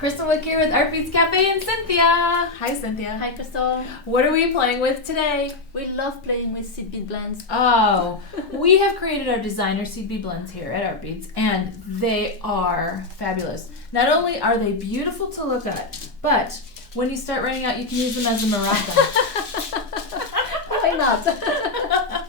Kristal Wick here with Artbeads Cafe and Cynthia. Hi, Cynthia. Hi, Kristal. What are we playing with today? We love playing with seed bead blends. Oh, we have created our designer seed bead blends here at Artbeads, and they are fabulous. Not only are they beautiful to look at, but when you start running out, you can use them as a maraca. Why not?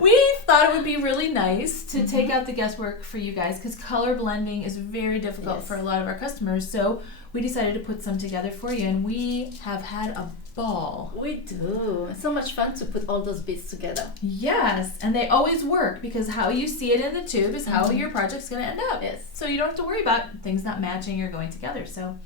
We thought it would be really nice to take out the guesswork for you guys because color blending is very difficult for a lot of our customers. So we decided to put some together for you, and we have had a ball. We do. It's so much fun to put all those beads together. Yes, and they always work because how you see it in the tube is how your project's going to end up. Yes. So you don't have to worry about things not matching or going together. So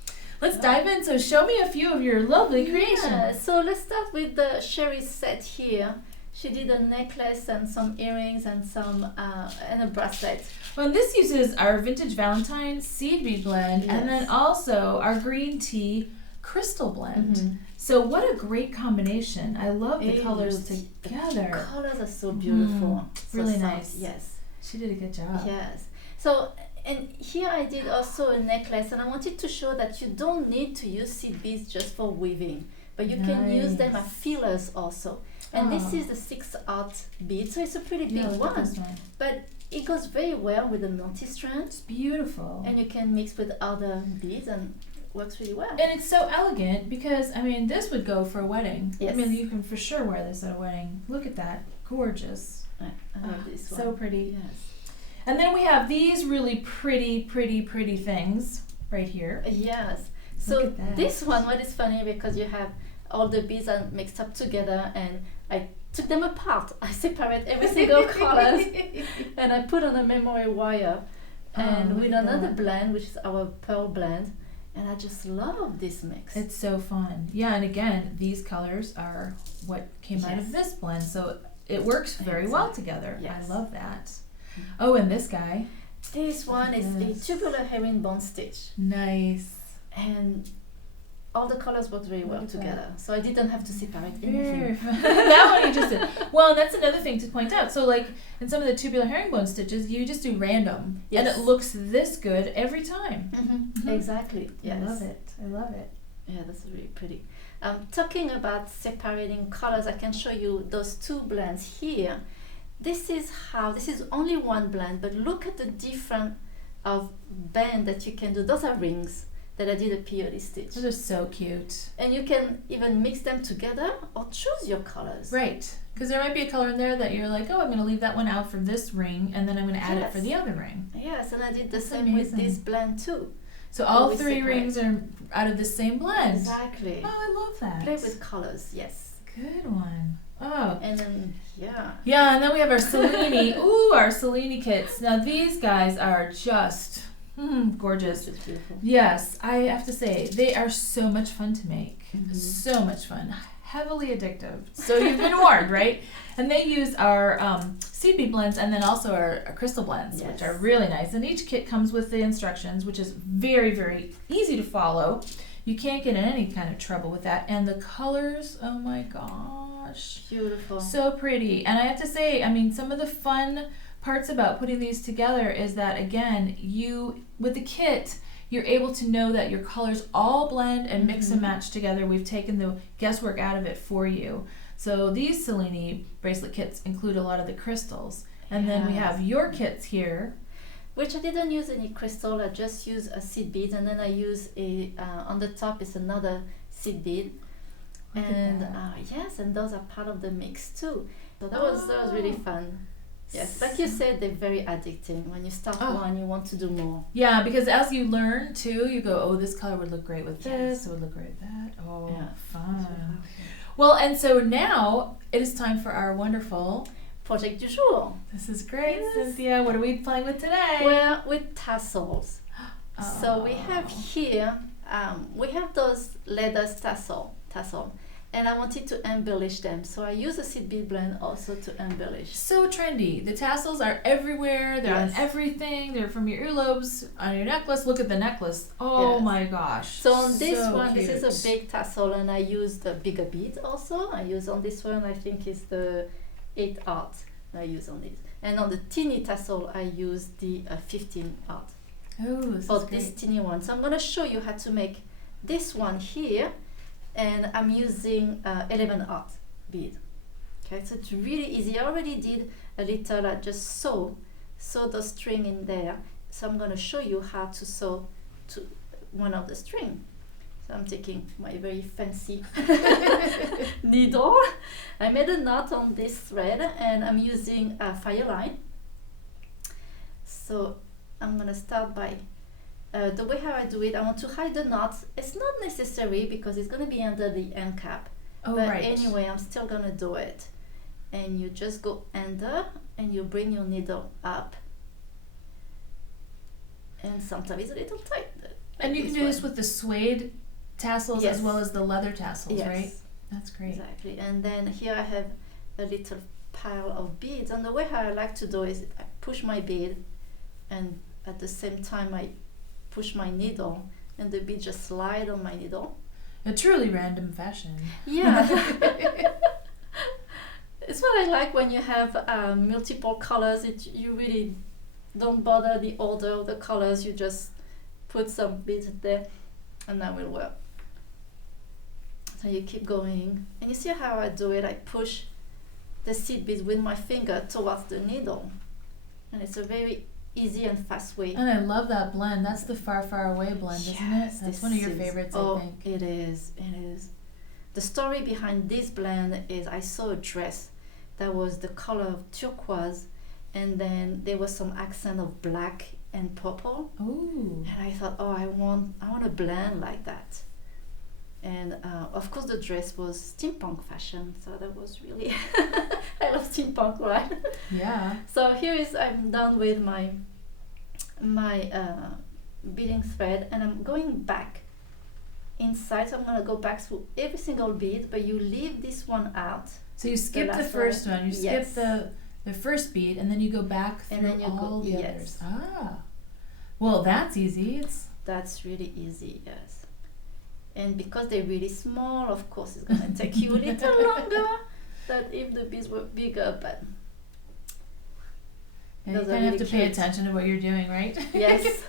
let's dive in. So show me a few of your lovely creations. Yeah. So let's start with the Sherry set here. She did a necklace and some earrings and some and a bracelet. Well, this uses our vintage Valentine seed bead blend and then also our green tea crystal blend. So what a great combination. I love the colors together. The colors are so beautiful. So really soft. nice. Yes. She did a good job. Yes. So, and here I did also a necklace, and I wanted to show that you don't need to use seed beads just for weaving, but you can use them as fillers also. And this is the 6-aught bead, so it's a pretty big one. But it goes very well with the multi-strand. It's beautiful. And you can mix with other beads and works really well. And it's so elegant because, I mean, this would go for a wedding. Yes. I mean, you can for sure wear this at a wedding. Look at that. Gorgeous. I love this one. So pretty. Yes. And then we have these really pretty things right here. Yes. So this one, what is funny, because you have all the beads are mixed up together, and I took them apart. I separate every single colors and I put on a memory wire and with another blend, which is our pearl blend, and I just love this mix. It's so fun. Yeah, and again, these colors are what came out of this blend, so it works very well together. Yes. I love that. Oh, and this guy. This one is a tubular herringbone stitch. Nice. And all the colors work very well together, so I didn't have to separate anything. That one you just did. Well, and that's another thing to point out. So, like in some of the tubular herringbone stitches, you just do random, and it looks this good every time. Exactly. Yes. I love it. I love it. Yeah, that's really pretty. Talking about separating colors, I can show you those two blends here. This is only one blend, but look at the different of band that you can do. Those are rings that I did a peyote stitch. Those are so cute. And you can even mix them together or choose your colors. Right, because there might be a color in there that you're like, oh, I'm going to leave that one out for this ring, and then I'm going to add it for the other ring. Yes, and I did the same with this blend too. So all three rings are out of the same blend. Exactly. Oh, I love that. Play with colors, yes. Good one. Oh. And then, Yeah, and then we have our Selini. Ooh, our Selini kits. Now these guys are just gorgeous. It's beautiful. Yes, I have to say, they are so much fun to make. So much fun. Heavily addictive. So you've been warned, right? And they use our seed bead blends and then also our crystal blends, which are really nice. And each kit comes with the instructions, which is very easy to follow. You can't get in any kind of trouble with that. And the colors, oh my gosh. Beautiful. So pretty. And I have to say, I mean, some of the fun parts about putting these together is that, again, with the kit, you're able to know that your colors all blend and mix and match together. We've taken the guesswork out of it for you. So these Selini bracelet kits include a lot of the crystals. And then we have your kits here. Which I didn't use any crystal, I just used a seed bead, and then I use on the top is another seed bead. And yes, and those are part of the mix too. So that was really fun. Yes, like you said, they're very addicting. When you start one, you want to do more. Yeah, because as you learn too, you go, oh, this color would look great with this, it would look great with that. Oh, fun. Well, and so now it is time for our wonderful project du jour. This is great, Cynthia. What are we playing with today? Well, with tassels. So we have here, we have those leather tassel. And I wanted to embellish them, so I use a seed bead blend also to embellish. So trendy. The tassels are everywhere. They're on everything. They're from your earlobes, on your necklace. Look at the necklace. Oh my gosh. So on this one, cute. this is a big tassel, and I use the bigger bead also. I use on this one, I think it's the 8-aught I use on it. And on the teeny tassel, I use the 15-aught. Oh, this for is this great. teeny one. So I'm going to show you how to make this one here, and I'm using 11 art bead. Okay, so it's really easy. I already did a little, just sew the string in there. So I'm going to show you how to sew to one of the string. So I'm taking my very fancy needle. I made a knot on this thread, and I'm using a fire line. So I'm going to start by the way how I do it. I want to hide the knot. It's not necessary because it's going to be under the end cap. Oh, but right. anyway, I'm still going to do it. And you just go under and you bring your needle up. And sometimes it's a little tight. And you can do this with the suede tassels Yes. as well as the leather tassels, Yes. right? That's great. Exactly. And then here I have a little pile of beads. And the way how I like to do is I push my bead, and at the same time I push my needle, and the bead just slide on my needle. A truly random fashion. Yeah. It's what I like when you have multiple colors. You really don't bother the order of the colors. You just put some beads there, and that will work. So you keep going, and you see how I do it. I push the seed beads with my finger towards the needle, and it's a very easy and fast way. And I love that blend. That's the Far, Far Away blend, isn't it? That's this one of your is- favorites, oh, I think. it is. It is. The story behind this blend is I saw a dress that was the color of turquoise, and then there was some accent of black and purple. Ooh. And I thought, oh, I want a blend like that. And of course the dress was steampunk fashion, so that was really I love steampunk, right? Yeah. So I'm done with my beading thread, and I'm going back inside. So I'm gonna go back through every single bead, but you leave this one out. So you skip the last first one. one. You skip Yes. the first bead, and then you go back And through then you all go- the yes. others. Ah. Well, that's easy. That's really easy, yes. And because they're really small, of course, it's gonna take you a little longer than if the beads were bigger, but Yeah, you those are kind of have really to pay cute. attention to what you're doing, right? yes.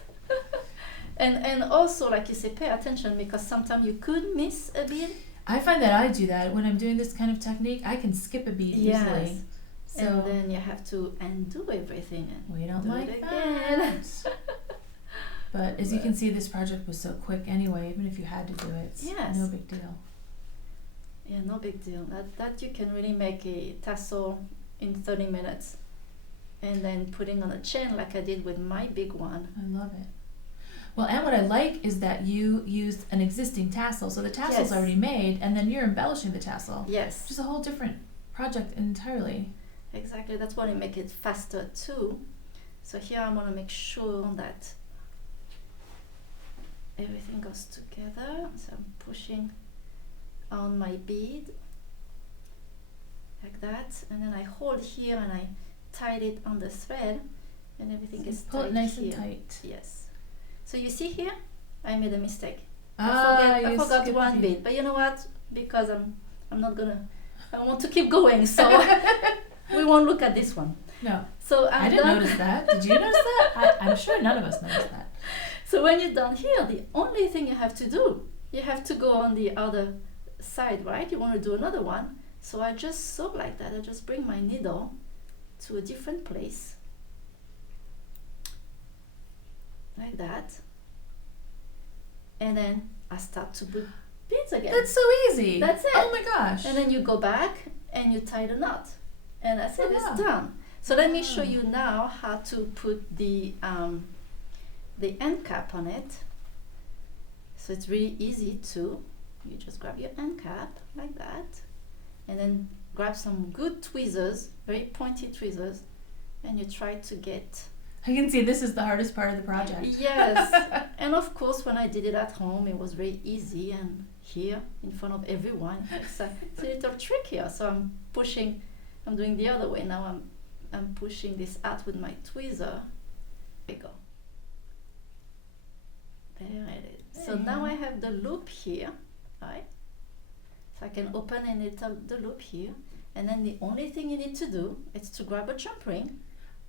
And also, like you say, pay attention, because sometimes you could miss a bead. I find that I do that when I'm doing this kind of technique. I can skip a bead easily. Yes. So And then you have to undo everything. And we don't do like it that. again. But as you can see, this project was so quick anyway. Even if you had to do it, it's Yes. no big deal. Yeah, no big deal. That you can really make a tassel in 30 minutes. And then putting on a chain like I did with my big one. I love it. Well, and what I like is that you used an existing tassel. So the tassel's Yes. already made, and then you're embellishing the tassel. Yes. Which is a whole different project entirely. Exactly, that's why I make it faster too. So here I want to make sure that everything goes together. So I'm pushing on my bead like that, and then I hold here and I tie it on the thread, and everything is Pull tight it nice here. and tight. Yes. So you see here, I made a mistake. Ah, I you forgot skipped one a bead, but you know what? Because I'm not gonna. I want to keep going, so we won't look at this one. No, So I I'm didn't done. notice that. Did you notice that? I'm sure none of us noticed that. So when you're done here, the only thing you have to do, you have to go on the other side, right? You want to do another one. So I just sew like that. I just bring my needle to a different place, like that, and then I start to put beads again. That's so easy. That's it. Oh my gosh. And then you go back and you tie the knot, and that's it. Oh, It's wow. done. So let me Wow. show you now how to put the end cap on it. So it's really easy too. You just grab your end cap like that, and then grab some good tweezers, very pointy tweezers, and you try to get. I can see this is the hardest part of the project. Yes. And of course, when I did it at home, it was very easy, and here in front of everyone, it's a little trick here. So I'm pushing. I'm doing the other way now. I'm pushing this out with my tweezer. There we go. There it is. So There you now go. I have the loop here, right? So I can open and little the loop here, and then the only thing you need to do is to grab a jump ring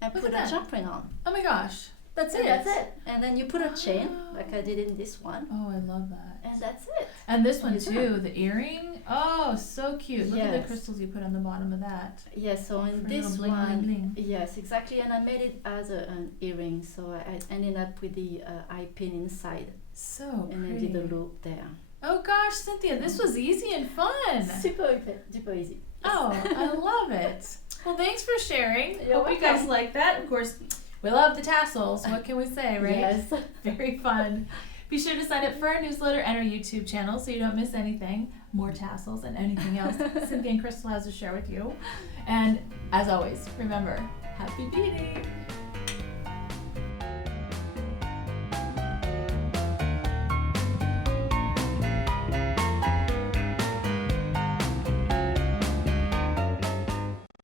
and Look put at a that. jump ring on. Oh my gosh. That's And it. that's it. And then you put a chain, like I did in this one. Oh, I love that. And that's it. And this one You're too, done. the earring. Oh, so cute. Look at the Yes. crystals you put on the bottom of that. Yes, so in For this little bling, one, bling, bling. yes, exactly. And I made it as an earring, so I ended up with the eye pin inside. So And pretty. I did a loop there. Oh gosh, Cynthia, this was easy and fun. Super easy. Oh, I love it. Well, thanks for sharing. You're Hope you guys welcome. like that. Of course, we love the tassels. What can we say, right? Yes. Very fun. Be sure to sign up for our newsletter and our YouTube channel so you don't miss anything, more tassels and anything else Cynthia and Kristal has to share with you. And as always, remember, happy beading!